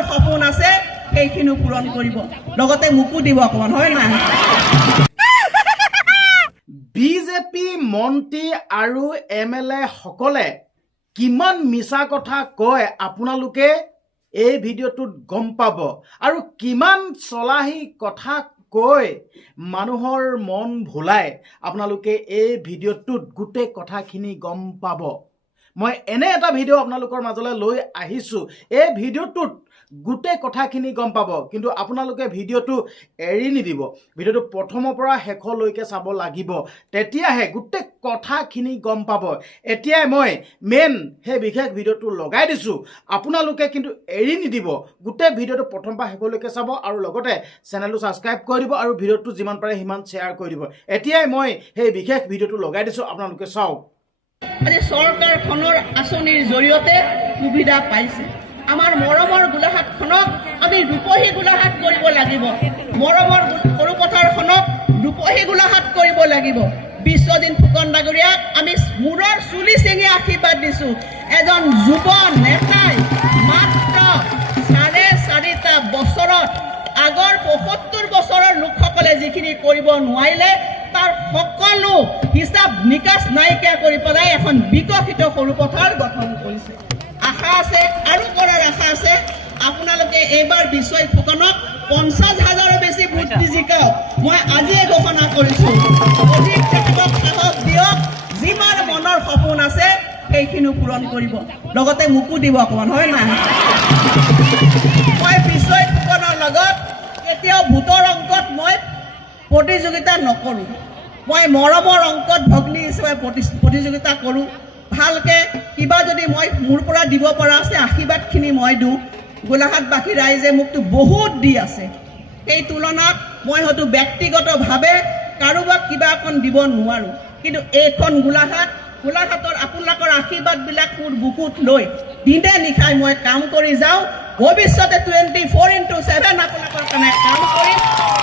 মনৰ সপোন আছে সেইখিনি পূৰণ কৰিব, লগতে মোকো দিব অকমান, হয় নাই? বিজেপি মন্ত্ৰী আৰু MLA সকলে কিমান মিছা কথা কয় আপোনালোকে এই ভিডিঅ'টোত গম পাব, আৰু কিমান চলাহী কথা কৈ মানুহৰ মন ভুলাই আপোনালোকে এই ভিডিঅ'টোত গোটেই কথাখিনি গম পাব। মই এনে এটা ভিডিঅ' আপোনালোকৰ মাজলৈ লৈ আহিছোঁ, এই ভিডিঅ'টোত গোটেই কথাখিনি গম পাব, কিন্তু আপোনালোকে ভিডিঅ'টো এৰি নিদিব, ভিডিঅ'টো প্ৰথমৰ পৰা শেষলৈকে চাব লাগিব, তেতিয়াহে গোটেই কথাখিনি গম পাব। এতিয়াই মই মেইন সেই বিশেষ ভিডিঅ'টো লগাই দিছোঁ, আপোনালোকে কিন্তু এৰি নিদিব, গোটেই ভিডিঅ'টো প্ৰথমৰ পৰা শেষলৈকে চাব, আৰু লগতে চেনেলটো ছাবস্ক্ৰাইব কৰি দিব, আৰু ভিডিঅ'টো যিমান পাৰে সিমান শ্বেয়াৰ কৰি দিব। এতিয়াই মই সেই বিশেষ ভিডিঅ'টো লগাই দিছোঁ, আপোনালোকে চাওক। আজি চৰকাৰখনৰ আঁচনিৰ জৰিয়তে সুবিধা পাইছে। আমাৰ মৰমৰ গোলাঘাটখনক আমি ৰূপহী গোলাঘাট কৰিব লাগিব, মৰমৰ সৰুপথাৰখনক ৰূপহী গোলাঘাট কৰিব লাগিব। বিশ্বজিৎ ফুকন ডাঙৰীয়াক আমি মূৰৰ চুলি ছিঙি আশীৰ্বাদ দিছোঁ। এজন যুৱ নেতাই মাত্ৰ 4.5 বছৰত আগৰ 75 বছৰৰ লোকসকলে যিখিনি কৰিব নোৱাৰিলে তাৰ সকলো হিচাপ নিকাচ নাইকিয়া কৰি পেলাই এখন বিকশিত সৰুপথাৰ গঠন কৰিছে। আশা আছে, আৰু কৰাৰ আশা আছে, আপোনালোকে এইবাৰ বিশ্বজিৎ ফুকনক 50,000ৰো বেছি ভোট দি জিকাওক। মই আজিয়ে ঘোষণা কৰিছোঁ, অধিক তেখেতক সাহস দিয়ক, যিমান মনৰ সপোন আছে সেইখিনি পূৰণ কৰিব, লগতে মোকো দিব অকমান, হয় নাই? মই বিশ্বজিৎ ফুকনৰ লগত কেতিয়াও ভোটৰ অংকত মই প্ৰতিযোগিতা নকৰোঁ, মই মৰমৰ অংকত ভগ্নী হিচাপে প্ৰতিযোগিতা কৰোঁ। ভালকে কিবা যদি মই মোৰ পৰা দিব পৰা আছে আশীৰ্বাদখিনি মই দিওঁ। গোলাঘাটবাসী ৰাইজে মোকতো বহুত দি আছে, সেই তুলনাত মই হয়তো ব্যক্তিগতভাৱে কাৰোবাক কিবা অকণ দিব নোৱাৰোঁ, কিন্তু এইখন গোলাঘাটৰ আপোনালোকৰ আশীৰ্বাদবিলাক মোৰ বুকুত লৈ দিনে নিশাই মই কাম কৰি যাওঁ। ভৱিষ্যতে 24x7 আপোনালোকৰ কাৰণে কাম কৰিম,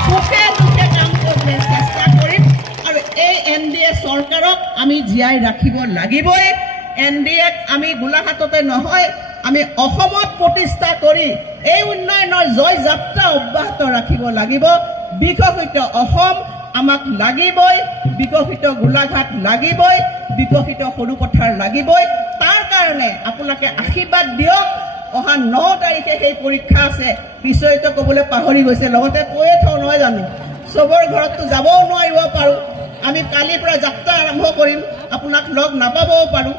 সুখে দুখে কাম কৰিবলৈ চেষ্টা কৰিম, আৰু এই NDA চৰকাৰক আমি জীয়াই ৰাখিব লাগিবই। NDAক আমি গোলাঘাটতে নহয়, আমি অসমত প্ৰতিষ্ঠা কৰি এই উন্নয়নৰ জয় যাত্ৰা অব্যাহত ৰাখিব লাগিব। বিকশিত অসম আমাক লাগিবই, বিকশিত গোলাঘাট লাগিবই, বিকশিত সৰুপথাৰ লাগিবই। তাৰ কাৰণে আপোনালোকে আশীৰ্বাদ দিয়ক। অহা 9 তাৰিখে সেই পৰীক্ষা আছে, বিশ্বজিৎক ক'বলৈ পাহৰি গৈছে, লগতে কৈয়ে থওঁ নহয় জানো, চবৰ ঘৰততো যাবও নোৱাৰিব পাৰোঁ, আমি কালিৰ পৰা যাত্ৰা আৰম্ভ কৰিম, আপোনাক লগ নাপাবও পাৰোঁ।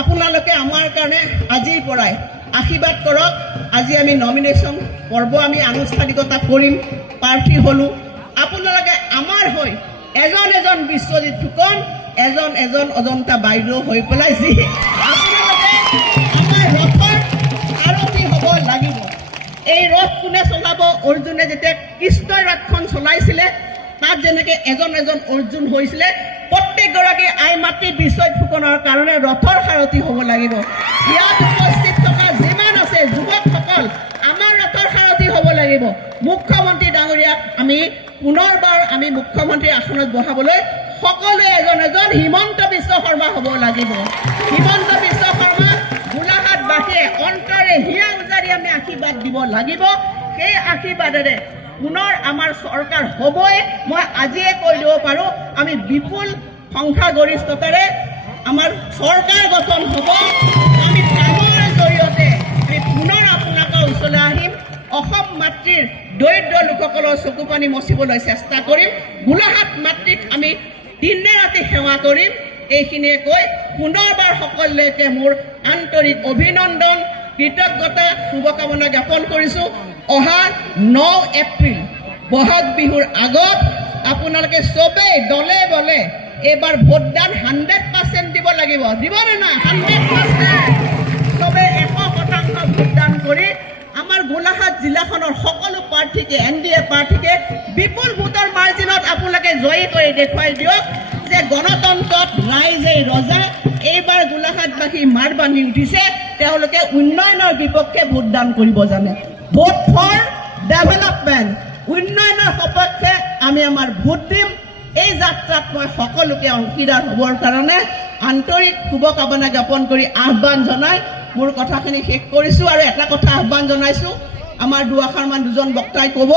আপোনালোকে আমাৰ কাৰণে আজিৰ পৰাই আশীৰ্বাদ কৰক। আজি আমি নমিনেশ্যন পৰ্ব আমি আনুষ্ঠানিকতা কৰিম, প্ৰাৰ্থী হ'লোঁ। আপোনালোকে আমাৰ হৈ এজন বিশ্বজিৎ ফুকন, এজন অজন্তা বাইদেউ হৈ পেলাই যি আপোনালোকে আমাৰ ৰথৰ সাৰথি হ'ব লাগিব। এই ৰথ কোনে চলাব? অৰ্জুনে যেতিয়া কৃষ্ণই ৰথখন চলাইছিলে, তাত যেনেকৈ এজন অৰ্জুন হৈছিলে, প্ৰত্যেকগৰাকী আই মাতৃ বিশ্বজিৎ ফুকনৰ কাৰণে ৰথৰ সাৰথি হ'ব লাগিব। ইয়াত উপস্থিত থকা যিমান আছে যুৱকসকল আমাৰ ৰথৰ সাৰথি হ'ব লাগিব। মুখ্যমন্ত্ৰী ডাঙৰীয়াক আমি পুনৰবাৰ আমি মুখ্যমন্ত্ৰীৰ আসনত বহাবলৈ সকলোৱে এজন হিমন্ত বিশ্ব শৰ্মা হ'ব লাগিব। হিমন্ত বিশ্ব শৰ্মা গোলাঘাটবাসীয়ে অন্তৰে হিয়া উজাৰি আমি আশীৰ্বাদ দিব লাগিব। সেই আশীৰ্বাদেৰে পুনৰ আমাৰ চৰকাৰ হ'বই। মই আজিয়ে কৈ দিব পাৰোঁ, আমি বিপুল সংখ্যাগৰিষ্ঠতাৰে আমাৰ চৰকাৰ গঠন হ'ব। আমি কামৰ জৰিয়তে আমি পুনৰ আপোনালোকৰ ওচৰলৈ আহিম। অসম মাতৃৰ দৰিদ্ৰ লোকসকলৰ চকু পানী মচিবলৈ চেষ্টা কৰিম। গোলাঘাট মাতৃক আমি দিনে ৰাতি সেৱা কৰিম। এইখিনিয়ে কৈ পুনৰবাৰ সকলোকে মোৰ আন্তৰিক অভিনন্দন, কৃতজ্ঞতা, শুভকামনা জ্ঞাপন কৰিছোঁ। অহা 9 এপ্ৰিল বহাগ বিহুৰ আগত আপোনালোকে চবেই দলে বলে এইবাৰ ভোটদান 100% দিব লাগিব। দিবনে না? 100% চবেই 100% ভোটদান কৰি আমাৰ গোলাঘাট জিলাখনৰ সকলো প্ৰাৰ্থীকে, NDA প্ৰাৰ্থীকে বিপুল ভোটৰ মাৰ্জিনত আপোনালোকে জয়ী কৰি দেখুৱাই দিয়ক যে গণতন্ত্ৰত ৰাইজেই ৰজা। এইবাৰ গোলাঘাটবাসী মাৰ বান্ধি উঠিছে, তেওঁলোকে উন্নয়নৰ বিপক্ষে ভোটদান কৰিব জানে। ভোট ফৰ ডেভেলপমেণ্ট, উন্নয়নৰ সপক্ষে আমি আমাৰ ভোট দিম। এই যাত্ৰাত মই সকলোকে অংশীদাৰ হ'বৰ কাৰণে আন্তৰিক শুভকামনা জ্ঞাপন কৰি আহ্বান জনাই মোৰ কথাখিনি শেষ কৰিছোঁ। আৰু এটা কথা আহ্বান জনাইছোঁ, আমাৰ দুআষাৰমান দুজন বক্তাই ক'ব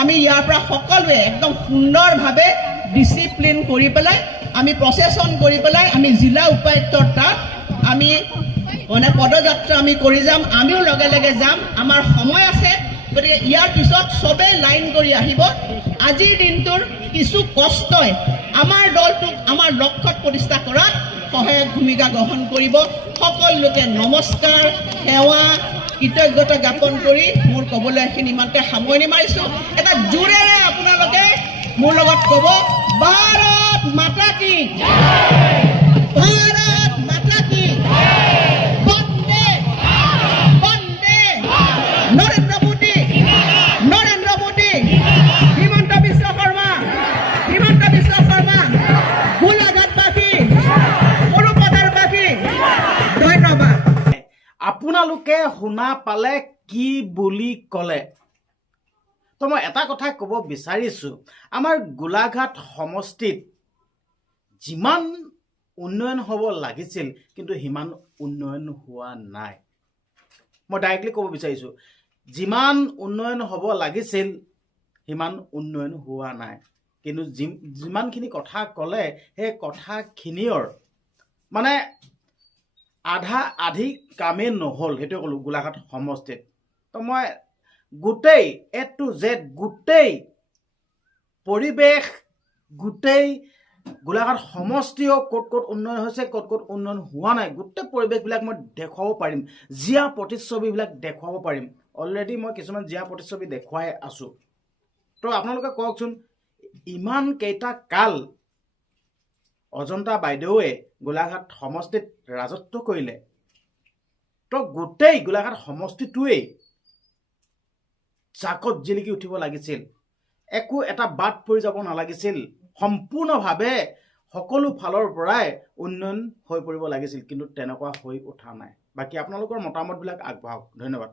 আমি ইয়াৰ পৰা সকলোৱে একদম সুন্দৰভাৱে ডিচিপ্লিন কৰি পেলাই আমি প্ৰচেছন কৰি পেলাই আমি জিলা উপায়ুক্তৰ তাত আমি মানে পদযাত্ৰা আমি কৰি যাম আমিও লগে লগে যাম আমাৰ সময় আছে গতিকে ইয়াৰ পিছত সবে লাইন কৰি আহিব আজিৰ দিনটোৰ কিছু কষ্টই আমাৰ দলটোক আমাৰ লক্ষ্যত প্ৰতিষ্ঠা কৰাত সহায়ক ভূমিকা গ্ৰহণ কৰিব সকলো লোকে নমস্কাৰ সেৱা কৃতজ্ঞতা জ্ঞাপন কৰি মোৰ ক'বলৈ এইখিনি ইমানতে সামৰণি মাৰিছোঁ এটা জোৰেৰে আপোনালোকে মোৰ লগত ক'ব ভাৰত মাতা কি ভাৰত মাতা কি বন্দে বন্দে নৰেন্দ্ৰ মোদী হিমন্ত বিশ্ব শৰ্মা গোলাঘাটবাসী সৰুপথাৰবাসী ধন্যবাদ আপোনালোকে শুনা পালে কি বুলি ক'লে তো মই এটা কথা ক'ব বিচাৰিছোঁ আমাৰ গোলাঘাট সমষ্টিত যিমান উন্নয়ন হ'ব লাগিছিল কিন্তু সিমান উন্নয়ন হোৱা নাই মই ডাইৰেক্টলি ক'ব বিচাৰিছোঁ যিমান উন্নয়ন হ'ব লাগিছিল সিমান উন্নয়ন হোৱা নাই কিন্তু যিমানখিনি কথা ক'লে সেই কথাখিনিৰ মানে আধি কামেই নহ'ল সেইটোৱে ক'লোঁ গোলাঘাট সমষ্টিত তো মই গোটেই A to Z গোটেই পৰিৱেশ গোটেই গোলাঘাট সমষ্টিও ক'ত ক'ত উন্নয়ন হৈছে ক'ত ক'ত উন্নয়ন হোৱা নাই গোটেই পৰিৱেশবিলাক মই দেখুৱাব পাৰিম জিয়া প্ৰতিচ্ছবিবিলাক দেখুৱাব পাৰিম অলৰেডি মই কিছুমান জিয়া প্ৰতিচ্ছবি দেখুৱাই আছোঁ তো আপোনালোকে কওকচোন ইমান কেইটা কাল অজন্তা বাইদেৱে গোলাঘাট সমষ্টিত ৰাজত্ব কৰিলে তো গোটেই গোলাঘাট সমষ্টিটোৱেই জাকত জিলিকি উঠিব লাগিছিল একো এটা বাদ পৰি যাব নালাগিছিল সম্পূৰ্ণভাৱে সকলো ফালৰ পৰাই উন্নয়ন হৈ পৰিব লাগিছিল কিন্তু তেনেকুৱা হৈ উঠা নাই বাকী আপোনালোকৰ মতামতবিলাক আগবঢ়াওক ধন্যবাদ